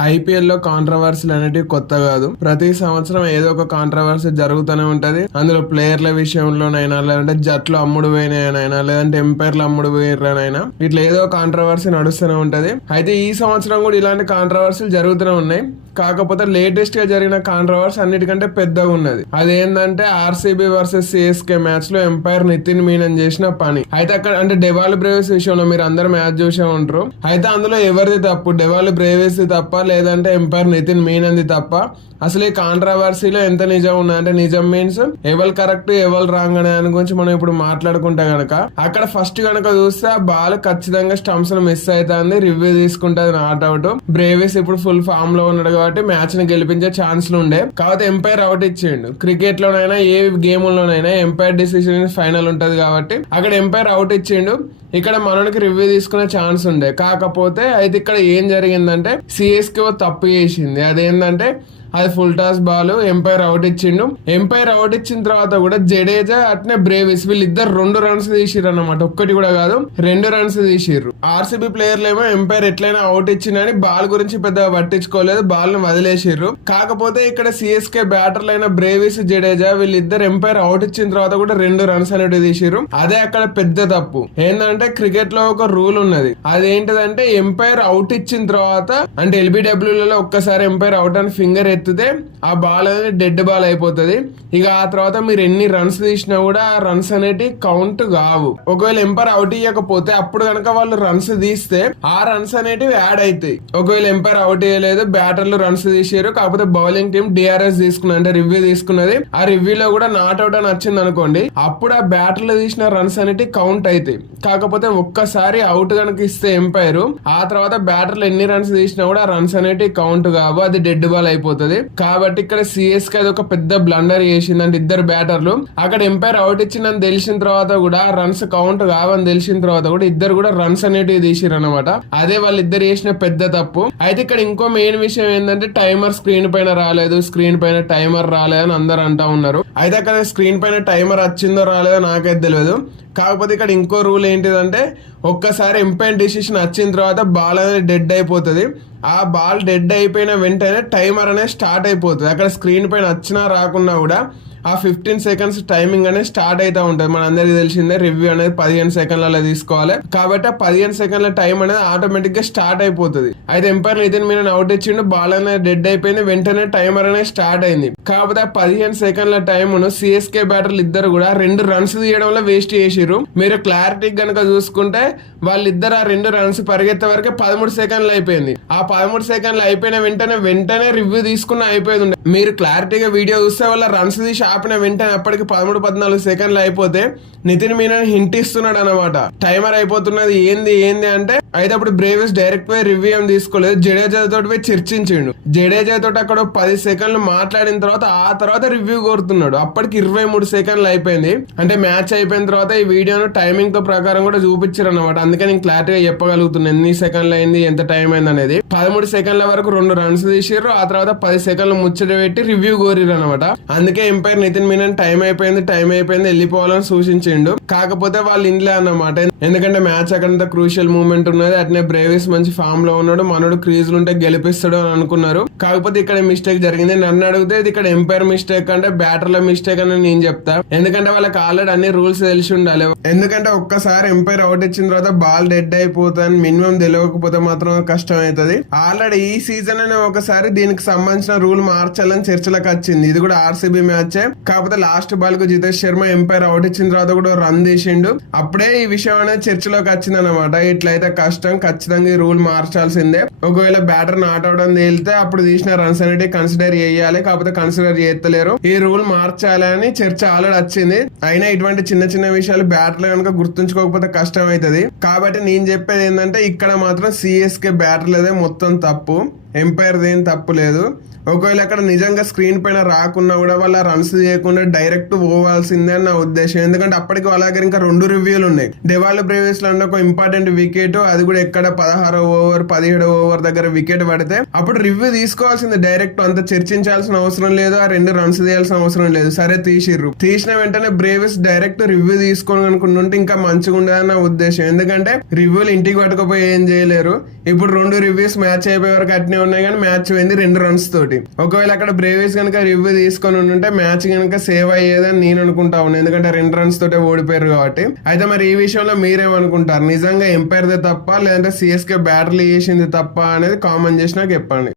ఐపీఎల్లో కాంట్రవర్సీలు అనేటివి కొత్త కాదు. ప్రతి సంవత్సరం ఏదో ఒక కాంట్రవర్సీ జరుగుతూనే ఉంటది. అందులో ప్లేయర్ల విషయంలోనైనా లేదంటే జట్లు అమ్ముడు పోయినాయనైనా లేదంటే ఎంపైర్లు అమ్ముడు పోయినైనా ఇట్లా ఏదో కాంట్రవర్సీ నడుస్తూనే ఉంటది. అయితే ఈ సంవత్సరం కూడా ఇలాంటి కాంట్రవర్సీలు జరుగుతూనే ఉన్నాయి. కాకపోతే లేటెస్ట్గా జరిగిన కాంట్రవర్సీ అన్నిటికంటే పెద్దగా ఉన్నది. అదేంటంటే ఆర్సీబీ వర్సెస్ సిఎస్కే మ్యాచ్లో ఎంపైర్ నితిన్ మీనన్ చేసిన పని. అయితే అక్కడ అంటే డెవాల్ బ్రేవెస్ విషయంలో మీరు అందరు మ్యాచ్ చూసే ఉంటారు. అయితే అందులో ఎవరిది తప్పు? డెవాల్ బ్రేవెస్ తప్ప లేదంటే ఎంపైర్ నితిన్ మీనంది తప్ప. అసలు ఈ కాంట్రవర్సీలో ఎంత నిజం ఉన్నా అంటే నిజం మీన్స్ ఎవరు కరెక్ట్ ఎవరు రాంగ్ అనే దాని గురించి మనం ఇప్పుడు మాట్లాడుకుంటే గనక అక్కడ ఫస్ట్ గనక చూస్తే ఆ బాల్ ఖచ్చితంగా స్టంప్స్ మిస్ అవుతుంది రివ్యూ తీసుకుంటుంది నాట్ అవుట్ బ్రేవిస్ ఇప్పుడు ఫుల్ ఫామ్లో ఉన్నాడు కాబట్టి మ్యాచ్ని గెలిపించే ఛాన్స్లు ఉండే. కాకపోతే ఎంపైర్ అవుట్ ఇచ్చిండు. క్రికెట్ లోనైనా ఏ గేమ్ లోనైనా ఎంపైర్ డిసిషన్ ఫైనల్ ఉంటది కాబట్టి అక్కడ ఎంపైర్ అవుట్ ఇచ్చిండు. ఇక్కడ మనకి రివ్యూ తీసుకునే ఛాన్స్ ఉండే. కాకపోతే అయితే ఇక్కడ ఏం జరిగిందంటే సిఎస్కే తప్పు చేసింది. అదేంటంటే అది full toss ball. Umpire out ఇచ్చిండు. ఎంపైర్ అవుట్ ఇచ్చిన తర్వాత కూడా జడేజా అట్నే బ్రేవిస్ వీళ్ళిద్దరు రెండు రన్స్ తీసిర్రు అనమాట ఒక్కటి కూడా కాదు రెండు రన్స్ తీసిర్రు. ఆర్సీబీ ప్లేయర్లు ఏమో ఎంపైర్ ఎట్లయినా అవుట్ ఇచ్చిందని బాల్ గురించి పెద్దగా పట్టించుకోలేదు బాల్ని వదిలేసిర్రు. కాకపోతే ఇక్కడ సిఎస్కే బ్యాటర్లు అయిన బ్రేవిస్ జడేజా వీళ్ళిద్దరు ఎంపైర్ అవుట్ ఇచ్చిన తర్వాత కూడా రెండు రన్స్ అనేవి తీసిర్రు. అదే అక్కడ పెద్ద తప్పు. ఏంటంటే క్రికెట్లో ఒక రూల్ ఉన్నది. అదేంటిదంటే ఎంపైర్ అవుట్ ఇచ్చిన తర్వాత అంటే ఎల్బిడబ్ల్యూలలో ఒక్కసారి ఎంపైర్ అవుట్ అని ఫింగర్ ఎత్తితే ఆ బాల్ అనేది డెడ్ బాల్ అయిపోతుంది. ఇక ఆ తర్వాత మీరు ఎన్ని రన్స్ తీసినా కూడా ఆ రన్స్ అనేటి కౌంట్ కావు. ఒకవేళ ఎంపైర్ అవుట్ ఇవ్వకపోతే అప్పుడు కనుక వాళ్ళు రన్స్ తీస్తే ఆ రన్స్ అనేటివి యాడ్ అవుతాయి ఒకవేళ ఎంపైర్ అవుట్ ఇవ్వలేదు బ్యాటర్లు రన్స్ తీసారు కాకపోతే బౌలింగ్ టీం డిఆర్ఎస్ తీసుకున్నది అంటే రివ్యూ తీసుకున్నది. ఆ రివ్యూలో కూడా నాట్ అవుట్ అని వచ్చింది అనుకోండి అప్పుడు ఆ బ్యాటర్లు తీసిన రన్స్ అనేటివి కౌంట్ అవుతాయి కాకపోతే ఒక్కసారి అవుట్ కనుక ఇస్తే ఎంపైర్ ఆ తర్వాత బ్యాటర్లు ఎన్ని రన్స్ తీసినా కూడా ఆ రన్స్ అనేటివి కౌంట్ కావు. అది డెడ్ బాల్ అయిపోతుంది. కాబట్టి ఇక్కడ సిఎస్కే అది ఒక పెద్ద బ్లండర్ చేసింది అంటే ఇద్దరు బ్యాటర్లు అక్కడ ఎంపైర్ అవుట్ ఇచ్చిందని తెలిసిన తర్వాత కూడా రన్స్ కౌంట్ కావని తెలిసిన తర్వాత కూడా ఇద్దరు కూడా రన్స్ అనేటివి తీసిరు అనమాట అదే వాళ్ళిద్దరు చేసిన పెద్ద తప్పు. అయితే ఇక్కడ ఇంకో మెయిన్ విషయం ఏంటంటే టైమర్ స్క్రీన్ పైన రాలేదు స్క్రీన్ పైన టైమర్ రాలేదని అందరు అంటా ఉన్నారు. అయితే అక్కడ స్క్రీన్ పైన టైమర్ వచ్చిందో రాలేదో నాకైతే తెలియదు కాకపోతే ఇక్కడ ఇంకో రూల్ ఏంటిదంటే ఒక్కసారి ఎంపైర్ డిసిషన్ వచ్చిన తర్వాత బాల్ అనేది డెడ్ అయిపోతుంది. ఆ బాల్ డెడ్ అయిపోయిన వెంటనే టైమర్ అనేది స్టార్ట్ అయిపోతుంది. అక్కడ స్క్రీన్ పైన వచ్చినా రాకున్నా కూడా ఆ ఫిఫ్టీన్ సెకండ్స్ టైమింగ్ అనేది స్టార్ట్ అవుతా ఉంటుంది. మన అందరికి తెలిసిందే రివ్యూ అనేది పదిహేను సెకండ్లలో తీసుకోవాలి. కాబట్టి ఆ పదిహేను సెకండ్ల టైం అనేది ఆటోమేటిక్గా స్టార్ట్ అయిపోతుంది. అయితే ఎంపైర్ నితిన్ మీద అవుట్ ఇచ్చిండు బాల్ అనేది డెడ్ అయిపోయింది వెంటనే టైమర్ అనేది స్టార్ట్ అయింది. కాకపోతే ఆ పదిహేను సెకండ్ల టైమును సిఎస్కే బ్యాటర్లు ఇద్దరు కూడా రెండు రన్స్ తీయడంలో వేస్ట్ చేసిరు మీరు క్లారిటీ గనక చూసుకుంటే వాళ్ళిద్దరు ఆ రెండు రన్స్ పరిగెత్తే వరకు పదమూడు సెకండ్లు అయిపోయింది. ఆ పదమూడు సెకండ్లు అయిపోయిన వెంటనే వెంటనే రివ్యూ తీసుకున్న అయిపోయింది మీరు క్లారిటీగా వీడియో చూస్తే వాళ్ళ రన్స్ తీసి ఆపిన వెంటనే అప్పటికి పదమూడు పద్నాలుగు సెకండ్లు అయిపోతే నితిన్ మీనన్ హింట్ ఇస్తున్నాడు అనమాట టైమర్ అయిపోతున్నది ఏంది ఏంది అంటే అయితే అప్పుడు బ్రేవిస్ డైరెక్ట్ పోయి రివ్యూ ఏం తీసుకోలేదు. జడేజా తోటి పోయి చర్చించిండు. జడేజా తోటి అక్కడ పది సెకండ్లు మాట్లాడిన తర్వాత ఆ తర్వాత రివ్యూ కోరుతున్నాడు. అప్పటికి ఇరవై మూడు సెకండ్లు అయిపోయింది. అంటే మ్యాచ్ అయిపోయిన తర్వాత ఈ వీడియోను టైమింగ్తో ప్రకారం కూడా చూపించారు అనమాట అందుకే నేను క్లారిటీగా చెప్పగలుగుతున్నాను ఎన్ని సెకండ్లు అయింది ఎంత టైం అయింది అనేది. పదమూడు సెకండ్ల వరకు రెండు రన్స్ తీసిర్రు. ఆ తర్వాత పది సెకండ్లు ముచ్చట పెట్టి రివ్యూ కోరిరు అనమాట అందుకే ఎంపైర్ నితిన్ మీనన్ టైం అయిపోయింది టైం అయిపోయింది వెళ్ళిపోవాలని సూచించిండు. కాకపోతే వాళ్ళు ఇంట్లో అన్నమాట. ఎందుకంటే మ్యాచ్ అక్కడ క్రూషియల్ మూమెంట్ ఉన్నది. అట్నే బ్రేవిస్ మంచి ఫామ్లో ఉన్నాడు. మనోడు క్రీజ్ ఉంటే గెలిపిస్తాడు అని అనుకున్నారు. కాకపోతే ఇక్కడ మిస్టేక్ జరిగింది. నన్ను అడిగితే ఇది ఇక్కడ ఎంపైర్ మిస్టేక్ అంటే బ్యాటర్ల మిస్టేక్ అని నేను చెప్తా. ఎందుకంటే వాళ్ళకి ఆల్రెడీ అన్ని రూల్స్ తెలిసి ఉండాలి. ఎందుకంటే ఒక్కసారి ఎంపైర్ అవుట్ ఇచ్చిన తర్వాత బాల్ డెడ్ అయిపోతుంది మినిమం తెలియకపోతే మాత్రం కష్టం అవుతుంది. ఆల్రెడీ ఈ సీజన్ అనే ఒకసారి దీనికి సంబంధించిన రూల్ మార్చాలని చర్చలకు వచ్చింది. ఇది కూడా ఆర్సీబీ మ్యాచ్ కాకపోతే లాస్ట్ బాల్కు జితేష్ శర్మ ఎంపైర్ అవుట్ ఇచ్చిన తర్వాత కూడా రన్ తీసిండు. అప్పుడే ఈ విషయం అనేది చర్చలోకి వచ్చింది అనమాట ఇట్లయితే కష్టం ఖచ్చితంగా ఈ రూల్ మార్చాల్సిందే. ఒకవేళ బ్యాటర్ నాట్ అవడం తేలితే అప్పుడు తీసిన రన్స్ అనేది కన్సిడర్ చేయాలి. కాకపోతే కన్సిడర్ చేస్తలేరు. ఈ రూల్ మార్చాలని చర్చ ఆల్రెడీ వచ్చింది. అయినా ఇటువంటి చిన్న చిన్న విషయాలు బ్యాటర్లు కనుక గుర్తుంచుకోకపోతే కష్టం అవుతుంది కాబట్టి నేను చెప్పేది ఏంటంటే ఇక్కడ మాత్రం సిఎస్కే బ్యాటర్లదే మొత్తం తప్పు. ఎంపైర్ దేని తప్పు లేదు. ఒకవేళ అక్కడ నిజంగా స్క్రీన్ పైన రాకున్నా కూడా వాళ్ళ రన్స్ చేయకుండా డైరెక్ట్ పోవాల్సిందే అని నా ఉద్దేశం. ఎందుకంటే అప్పటికి వాళ్ళ దగ్గర ఇంకా రెండు రివ్యూలు ఉన్నాయి. డెవాల్ బ్రేవేస్లో ఉన్న ఒక ఇంపార్టెంట్ వికెట్ అది కూడా ఎక్కడ పదహారో ఓవర్ పదిహేడో ఓవర్ దగ్గర వికెట్ పడితే అప్పుడు రివ్యూ తీసుకోవాల్సింది. డైరెక్ట్ అంత చర్చించాల్సిన అవసరం లేదు. ఆ రెండు రన్స్ తీయాల్సిన అవసరం లేదు. సరే తీసిర్రు. తీసిన వెంటనే బ్రేవిస్ డైరెక్ట్ రివ్యూ తీసుకోను అనుకుంటుంటే ఇంకా మంచిగా ఉండదని నా ఉద్దేశం. ఎందుకంటే రివ్యూలు ఇంటికి పట్టుకపోయి ఏం చేయలేరు. ఇప్పుడు రెండు రివ్యూస్ మ్యాచ్ అయిపోయే వరకు అట్నే ఉన్నాయి కానీ మ్యాచ్ పోయింది రెండు రన్స్ తోటి. ఒకవేళ అక్కడ బ్రేవేస్ కనుక రివ్యూ తీసుకొని ఉంటే మ్యాచ్ కనుక సేవ్ అయ్యేదని నేను అనుకుంటా ఉన్నాను ఎందుకంటే రెండు రన్స్ తోటే ఓడిపోయారు కాబట్టి. అయితే మరి ఈ విషయంలో మీరేమనుకుంటారు? నిజంగా ఎంపైర్దే తప్ప లేదంటే సిఎస్కే బ్యాటర్లు చేసింది తప్ప అనేది కామెంట్ చేసి నాకు చెప్పండి.